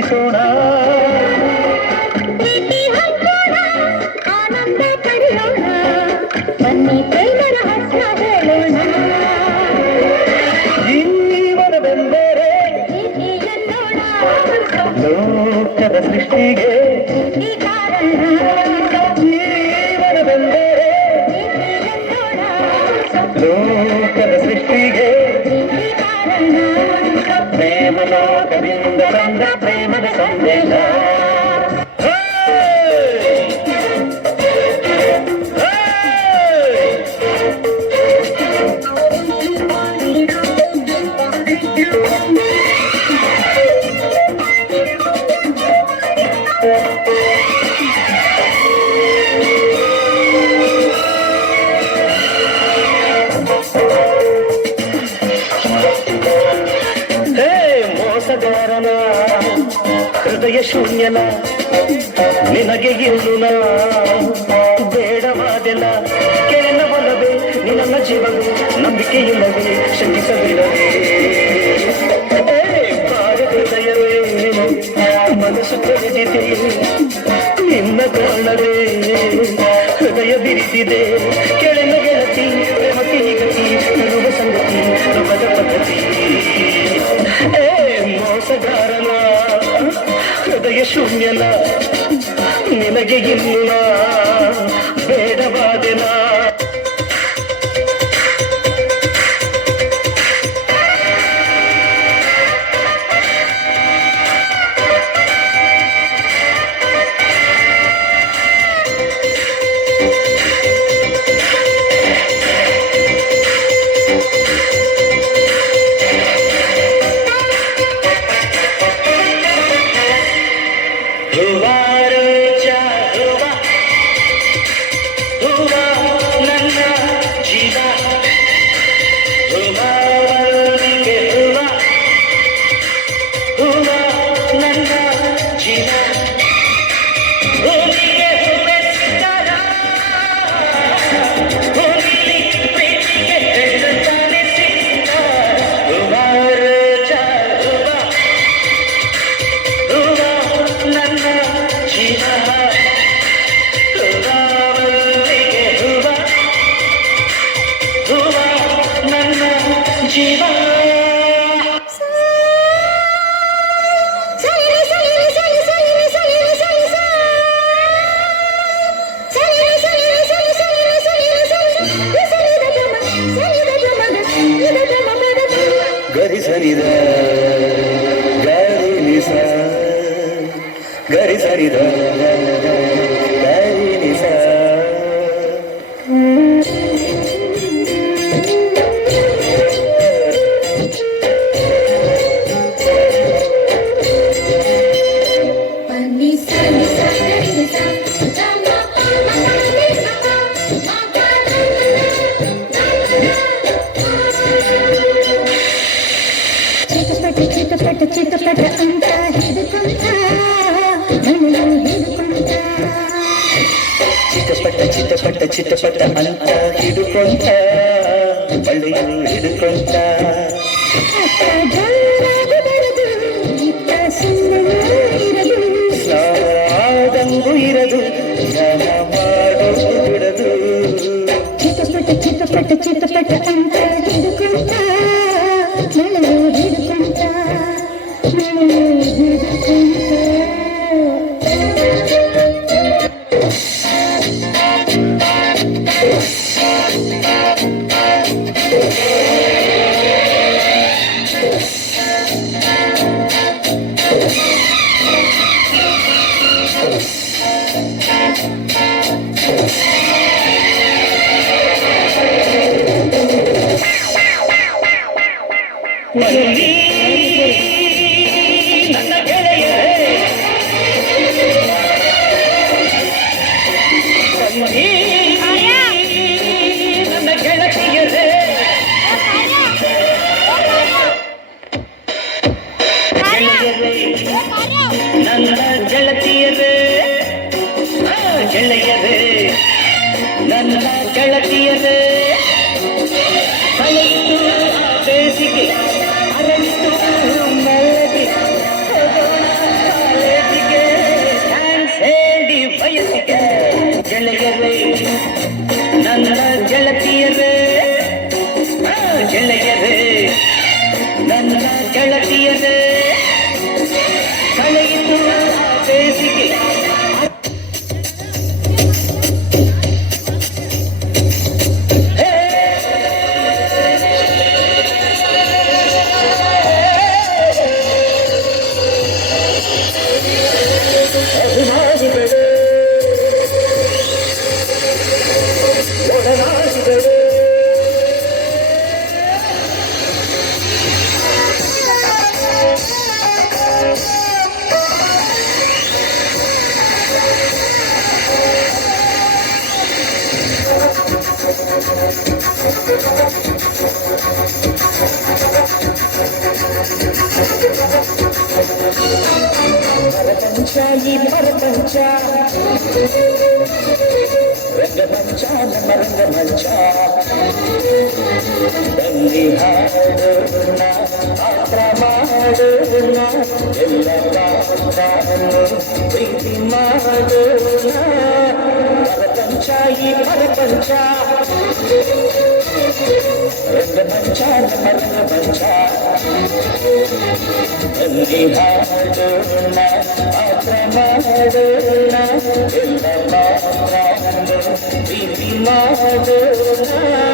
ಉಳಿಸೋಣ ಆನಂದ ಪಡೆಯೋಣ ಬನ್ನಿ ಪ್ರೇಮರ ಹಸ್ತ ಹೇಳೋಣ ಜೀವನವೆಂದರೆ ಲೋಕದ ಸೃಷ್ಟಿಗೆ ಜೀವನವೆಂದರೆ ಲೋಕದ ಸೃಷ್ಟಿಗೆ ಪ್ರೇಮ ಲೋಕದಿಂದ ಬಂದ ಪ್ರೇಮದ ಸಂದೇಶ ಮೋಸಗಾರನ ಹೃದಯ ಶೂನ್ಯನ ನಿನಗೆ ಇಲ್ಲುನ ಬೇಡವಾದೆಲ್ಲ ಕೆಳನ ಬಲವೇ ನಿನ್ನ ಜೀವನು ನಂಬಿಕೆಯಿಲ್ಲವೇ ಶಂಕಿಸಬೇಡವೇ ಹೃದಯವೇ ಮನಸ್ಸು ತೆರೆದಿದೆ ನಿನ್ನ ಕಾರಣವೇ ಹೃದಯ ಬಿರಿಸಿದೆ ಕೆಳನ ಗೆಳತಿ ಪ್ರೇಮಕ್ಕೆ ನಿಗತಿ ಇರುವ ಸಂಗತಿ ನಮದ ಪದ್ಧತಿ ಮೋಸಗಾರನ ಹೃದಯ ಶೂನ್ಯನ ನಿನಗೆ ಇಲ್ಲ ಬೇಡವಾದೆನ ಗರಿ ಸರಿದ ಗರಿ ನಿಸ ಗರಿ ಸರಿದ ಗರಿ ನಿಸ ಚಿಟಪಟ ಅಂತ ಹಿಡ್ಕೊಂತ ಚಿಟಪಟ ಅಂತ ಹಿಡ್ಕೊಂತ ಬಳ್ಳಿಯು ಹಿಡ್ಕೊಂತ ಸ್ನಾದಂಗೂ ಇರದು ಜ್ಞಾನ ಮಾಡೋದು ಬಿಡದು ಚಿಟಪಟ ಅಂತ ಹಿಡ್ಕೊಂತ ಹಿಡ್ಕೊಂತ ನನ್ನ ಗೆಳೆಯರೇ ನನ್ನ ಗೆಳತಿಯರೇ ನನ್ನ ಗೆಳತಿಯರೇ ಗೆಳೆಯರೇ ನನ್ನ ಗೆಳತಿಯರೇ ಕಳೆಯಿತು ಬೇಸಿಗೆ ಅರಳಿತು ಮಳೆಗೆ ಹೋಗೋಣ ಅಭಿಮಾನಿಗಳು ಒಡನಾಡಿಗಳು ಪರಪಂಚ ಈ ಪರಪಂಚ ರಂಗಮಂಚ ನಮ್ಮ ರಂಗಮಂಚ ಬನ್ನಿ ಹಾಡೋಣ ಪಾತ್ರ ಮಾಡೋಣ ಎಲ್ಲ ಪಾತ್ರವನ್ನು ಪ್ರೀತಿ ಮಾಡೋಣ ಪರಪಂಚ ಈ ಪರಪಂಚ ರಂಗಮಂಚ ನಮ್ಮ ರಂಗಮಂಚ ಬನ್ನಿ ಹಾಡೋಣ ಪಾತ್ರ ಮಾಡೋಣ ಎಲ್ಲ ಪಾತ್ರವನ್ನು ಪ್ರೀತಿ ಮಾಡೋಣ